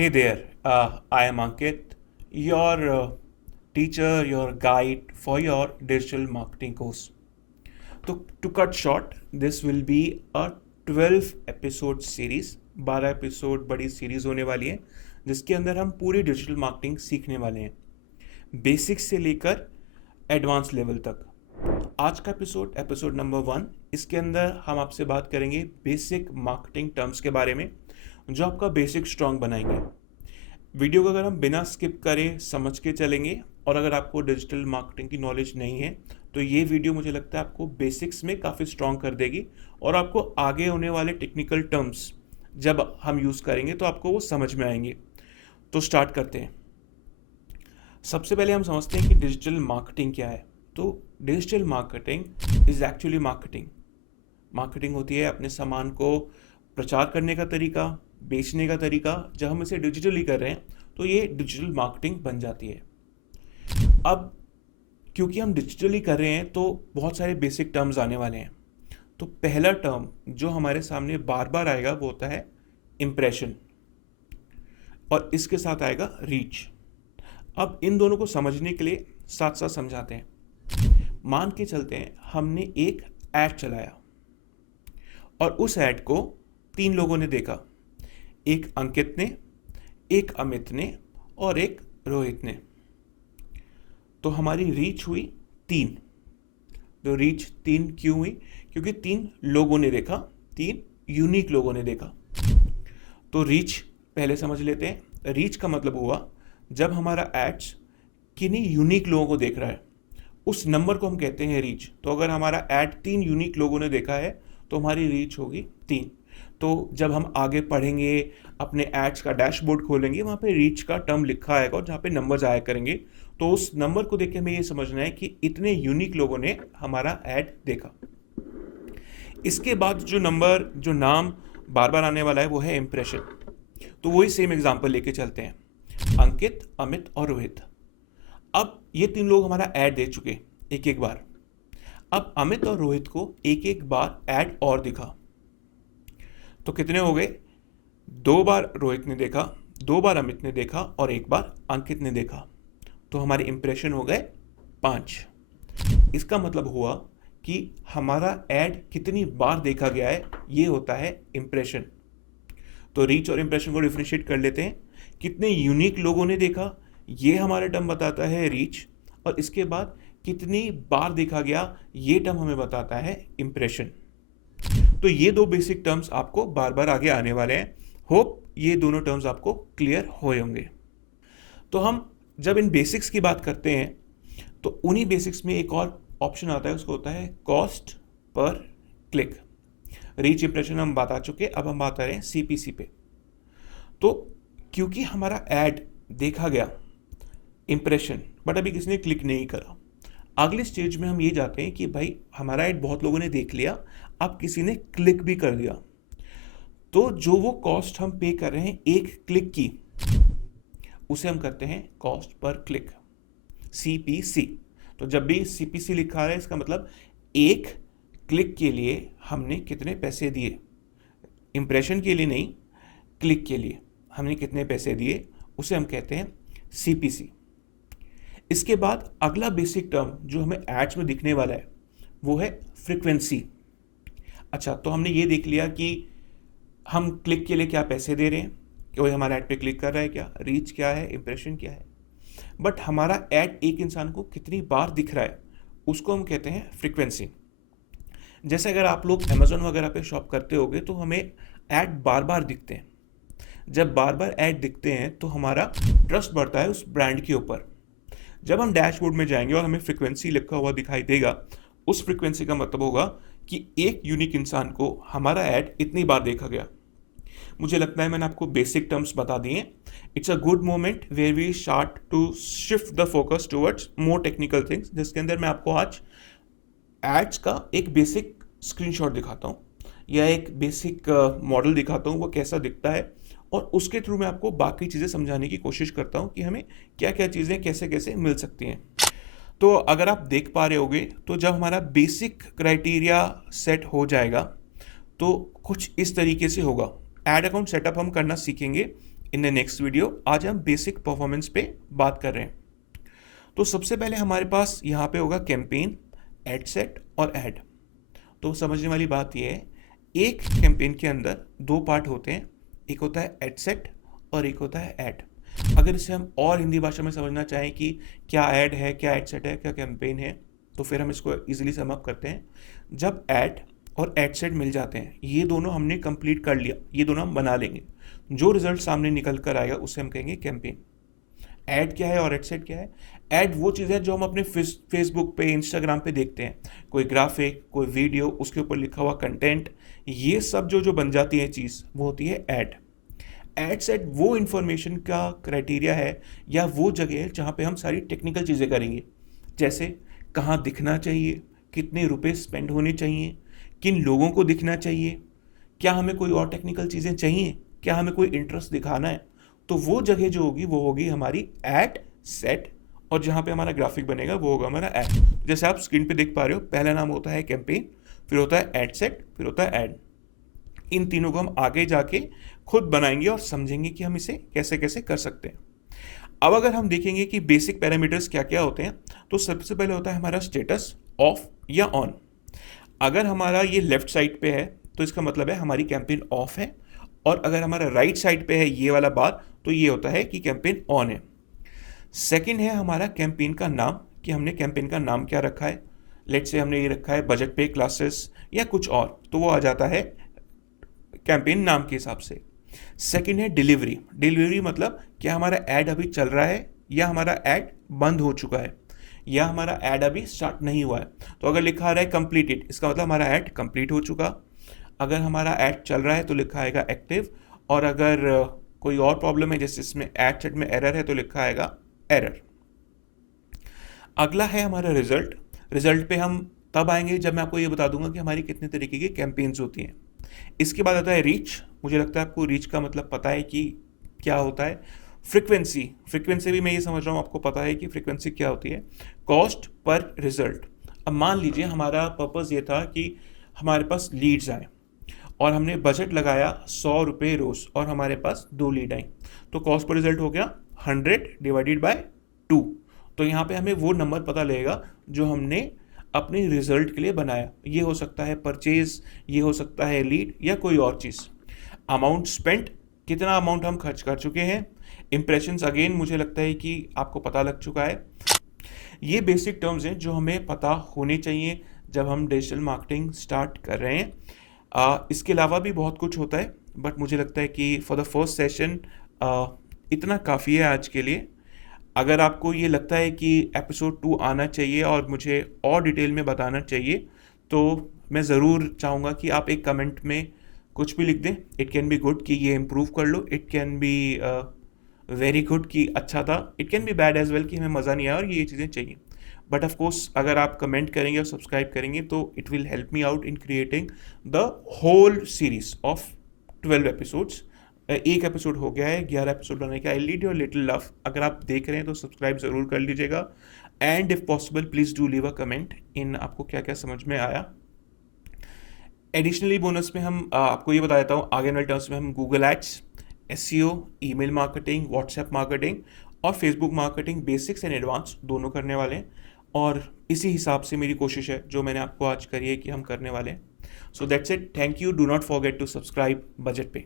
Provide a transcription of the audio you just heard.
Hey there, I am Ankit, your teacher, your guide for your digital marketing course. So, to cut short, this will be a 12 episode series. 12 episode बड़ी series होने वाली है जिसके अंदर हम पूरी digital marketing सीखने वाले हैं, बेसिक्स से लेकर एडवांस लेवल तक। आज का एपिसोड एपिसोड नंबर 1, इसके अंदर हम आपसे बात करेंगे बेसिक मार्केटिंग टर्म्स के बारे में जो आपका बेसिक स्ट्रॉन्ग बनाएंगे। वीडियो को अगर हम बिना स्किप करें समझ के चलेंगे और अगर आपको डिजिटल मार्केटिंग की नॉलेज नहीं है तो ये वीडियो मुझे लगता है आपको बेसिक्स में काफ़ी स्ट्रॉन्ग कर देगी और आपको आगे होने वाले टेक्निकल टर्म्स जब हम यूज़ करेंगे तो आपको वो समझ में आएंगे। तो स्टार्ट करते हैं। सबसे पहले हम समझते हैं कि डिजिटल मार्केटिंग क्या है। तो digital marketing is actually marketing. Marketing होती है अपने सामान को प्रचार करने का तरीका, बेचने का तरीका। जब हम इसे डिजिटली कर रहे हैं तो ये डिजिटल मार्केटिंग बन जाती है। अब क्योंकि हम डिजिटली कर रहे हैं तो बहुत सारे बेसिक टर्म्स आने वाले हैं। तो पहला टर्म जो हमारे सामने बार बार आएगा वो होता है इम्प्रेशन और इसके साथ आएगा रीच। अब इन दोनों को समझने के लिए साथ साथ समझाते हैं। मान के चलते हैं हमने एक ऐड चलाया और उस ऐड को 3 लोगों ने देखा, एक अंकित ने, एक अमित ने और एक रोहित ने। तो हमारी रीच हुई 3। तो रीच 3 क्यों हुई? क्योंकि 3 लोगों ने देखा, 3 यूनिक लोगों ने देखा। तो रीच पहले समझ लेते हैं। रीच का मतलब हुआ जब हमारा एड्स किन्हीं यूनिक लोगों को देख रहा है, उस नंबर को हम कहते हैं रीच। तो अगर हमारा ऐड 3 यूनिक लोगों ने देखा है तो हमारी रीच होगी 3। तो जब हम आगे पढ़ेंगे, अपने एड्स का डैशबोर्ड खोलेंगे, वहाँ पे रीच का टर्म लिखा आएगा और जहाँ पे नंबर्स आया करेंगे तो उस नंबर को देख के हमें ये समझना है कि इतने यूनिक लोगों ने हमारा ऐड देखा। इसके बाद जो नाम बार बार आने वाला है वो है इम्प्रेशन। तो वही सेम एग्जांपल लेके चलते हैं, अंकित, अमित और रोहित। अब ये 3 लोग हमारा ऐड दे चुके एक एक बार। अब अमित और रोहित को एक एक बार ऐड और दिखा तो कितने हो गए? 2 बार रोहित ने देखा, 2 बार अमित ने देखा और 1 बार अंकित ने देखा। तो हमारे इंप्रेशन हो गए 5। इसका मतलब हुआ कि हमारा ऐड कितनी बार देखा गया है, ये होता है इंप्रेशन। तो रीच और इंप्रेशन को डिफरेंशिएट कर लेते हैं। कितने यूनिक लोगों ने देखा, ये हमारा टर्म बताता है रीच, और इसके बाद कितनी बार देखा गया, ये टर्म हमें बताता है इंप्रेशन। तो ये 2 बेसिक टर्म्स आपको बार बार आगे आने वाले हैं। होप ये दोनों टर्म्स आपको क्लियर हुए होंगे। तो हम जब इन बेसिक्स की बात करते हैं तो उन्हीं बेसिक्स में एक और ऑप्शन आता है, उसको होता है cost per click. Reach impression हम बात आ चुके, अब हम बात कर रहे हैं CPC पे। तो क्योंकि हमारा ऐड देखा गया इंप्रेशन, बट अभी किसी ने क्लिक नहीं करा, अगले स्टेज में हम ये जाते हैं कि भाई हमारा ऐड बहुत लोगों ने देख लिया, अब किसी ने क्लिक भी कर दिया। तो जो वो कॉस्ट हम पे कर रहे हैं एक क्लिक की, उसे हम करते हैं कॉस्ट पर क्लिक, CPC। तो जब भी CPC लिखा है इसका मतलब एक क्लिक के लिए हमने कितने पैसे दिए। इंप्रेशन के लिए नहीं, क्लिक के लिए हमने कितने पैसे दिए, उसे हम कहते हैं CPC। इसके बाद अगला बेसिक टर्म जो हमें एड्स में दिखने वाला है वो है फ्रीक्वेंसी। अच्छा, तो हमने ये देख लिया कि हम क्लिक के लिए क्या पैसे दे रहे हैं, कोई हमारा ऐड पे क्लिक कर रहा है क्या, रीच क्या है, इंप्रेशन क्या है। बट हमारा ऐड एक इंसान को कितनी बार दिख रहा है उसको हम कहते हैं फ्रीक्वेंसी। जैसे अगर आप लोग अमेजोन वगैरह पे शॉप करते होगे तो हमें ऐड बार बार दिखते हैं। जब बार बार ऐड दिखते हैं तो हमारा ट्रस्ट बढ़ता है उस ब्रांड के ऊपर। जब हम डैशबोर्ड में जाएंगे और हमें फ्रीक्वेंसी लिखा हुआ दिखाई देगा, उस फ्रीक्वेंसी का मतलब होगा कि एक यूनिक इंसान को हमारा ऐड इतनी बार देखा गया। मुझे लगता है मैंने आपको बेसिक टर्म्स बता दिए। It's a good moment where we start to shift the focus towards more technical things, जिसके अंदर मैं आपको आज एड्स का एक बेसिक स्क्रीनशॉट दिखाता हूँ या एक बेसिक मॉडल दिखाता हूँ वो कैसा दिखता है, और उसके थ्रू मैं आपको बाकी चीज़ें समझाने की कोशिश करता हूँ कि हमें क्या क्या चीज़ें कैसे कैसे मिल सकती हैं। तो अगर आप देख पा रहे होगे तो जब हमारा बेसिक क्राइटेरिया सेट हो जाएगा तो कुछ इस तरीके से होगा। ऐड अकाउंट सेटअप हम करना सीखेंगे इन द नेक्स्ट वीडियो। आज हम बेसिक परफॉर्मेंस पे बात कर रहे हैं। तो सबसे पहले हमारे पास यहाँ पे होगा कैंपेन, एड सेट और ऐड। तो समझने वाली बात यह है, एक कैंपेन के अंदर दो पार्ट होते हैं, एक होता है एड सेट और एक होता है ऐड। अगर इसे हम और हिंदी भाषा में समझना चाहें कि क्या ऐड है, क्या एड सेट है, क्या कैंपेन है, तो फिर हम इसको इजीली सम अप करते हैं। जब ऐड और एड सेट मिल जाते हैं, ये दोनों हमने कंप्लीट कर लिया, ये दोनों हम बना लेंगे, जो रिजल्ट सामने निकल कर आएगा उसे हम कहेंगे कैंपेन। ऐड क्या है और एड सेट क्या है? ऐड वो चीज़ है जो हम अपने फेसबुक पे, इंस्टाग्राम पे देखते हैं, कोई ग्राफिक, कोई वीडियो, उसके ऊपर लिखा हुआ कंटेंट, ये सब जो बन जाती है चीज़, वो होती है ऐड। एड सेट वो इन्फॉर्मेशन का क्राइटेरिया है या वो जगह है जहाँ पे हम सारी टेक्निकल चीज़ें करेंगे, जैसे कहाँ दिखना चाहिए, कितने रुपए स्पेंड होने चाहिए, किन लोगों को दिखना चाहिए, क्या हमें कोई और टेक्निकल चीज़ें चाहिए, क्या हमें कोई इंटरेस्ट दिखाना है। तो वो जगह जो होगी वो होगी हमारी एड सेट, और जहाँ पे हमारा ग्राफिक बनेगा वो होगा हमारा ऐड। जैसे आप स्क्रीन पे देख पा रहे हो, पहला नाम होता है कैंपेन, फिर होता है एड सेट, फिर होता है ऐड। इन तीनों को हम आगे जाके खुद बनाएंगे और समझेंगे कि हम इसे कैसे कैसे कर सकते हैं। अब अगर हम देखेंगे कि बेसिक पैरामीटर्स क्या क्या होते हैं, तो सबसे पहले होता है हमारा स्टेटस, ऑफ या ऑन। अगर हमारा ये लेफ्ट साइड पे है तो इसका मतलब है हमारी कैंपेन ऑफ है, और अगर हमारा राइट साइड पे है ये वाला बार, तो ये होता है कि कैंपेन ऑन है। सेकंड है हमारा कैंपेन का नाम, कि हमने कैंपेन का नाम क्या रखा है। लेट्स से हमने ये रखा है बजट पे क्लासेस या कुछ और, तो वो आ जाता है कैंपेन नाम के हिसाब से। सेकंड है डिलीवरी। डिलीवरी मतलब क्या हमारा ऐड अभी चल रहा है या हमारा ऐड बंद हो चुका है, या हमारा ऐड अभी स्टार्ट नहीं हुआ है। तो अगर लिखा आ रहा है कंप्लीटेड, इसका मतलब हमारा ऐड कंप्लीट हो चुका। अगर हमारा ऐड चल रहा है तो लिखा आएगा एक्टिव, और अगर कोई और प्रॉब्लम है जैसे इसमें ऐड सेट में एरर है तो लिखा आएगा एरर। अगला है हमारा रिजल्ट। रिजल्ट पे हम तब आएंगे जब मैं आपको ये बता दूंगा कि हमारी कितने तरीके की कैंपेन्स होती हैं। इसके बाद आता है रीच। मुझे लगता है आपको रीच का मतलब पता है कि क्या होता है। फ्रीक्वेंसी, फ्रीक्वेंसी भी मैं ये समझ रहा हूँ आपको पता है कि फ्रीक्वेंसी क्या होती है। Cost per result. अब मान लीजिए हमारा पर्पज़ ये था कि हमारे पास लीड्स आए और हमने बजट लगाया 100 रुपये रोज़ और हमारे पास 2 लीड आई, तो कॉस्ट पर रिजल्ट हो गया 100 डिवाइडेड बाय 2। तो यहाँ पे हमें वो नंबर पता लगेगा जो हमने अपने रिजल्ट के लिए बनाया। ये हो सकता है परचेज, ये हो सकता है लीड, या कोई और चीज़। अमाउंट स्पेंट, कितना अमाउंट हम खर्च कर चुके हैं। इम्प्रेशंस, अगेन मुझे लगता है कि आपको पता लग चुका है। ये बेसिक टर्म्स हैं जो हमें पता होने चाहिए जब हम डिजिटल मार्केटिंग स्टार्ट कर रहे हैं। इसके अलावा भी बहुत कुछ होता है, बट मुझे लगता है कि फॉर द फर्स्ट सेशन इतना काफ़ी है आज के लिए। अगर आपको ये लगता है कि एपिसोड 2 आना चाहिए और मुझे और डिटेल में बताना चाहिए, तो मैं ज़रूर चाहूँगा कि आप एक कमेंट में कुछ भी लिख दें। इट कैन बी गुड कि ये इम्प्रूव कर लो, it can be very good कि अच्छा था, it can be bad as well कि हमें मज़ा नहीं आया और ये चीज़ें चाहिए। बट ऑफ कोर्स अगर आप कमेंट करेंगे और सब्सक्राइब करेंगे तो it will help me out in creating the whole series of 12 episodes. एक एपिसोड हो गया है, 11 एपिसोड बनाने का। I need your little love. अगर आप देख रहे हैं तो सब्सक्राइब ज़रूर कर लीजिएगा, and if possible please do leave a comment in आपको क्या क्या समझ में आया। एडिशनली बोनस में हम आपको ये बता देता हूँ, आगे वाले टर्म्स में हम Google ads, SEO, email marketing, WhatsApp marketing और Facebook marketing basics and advance दोनों करने वाले हैं। और इसी हिसाब से मेरी कोशिश है जो मैंने आपको आज करी है कि हम करने वाले हैं। So that's it, thank you, do not forget to subscribe budget पे।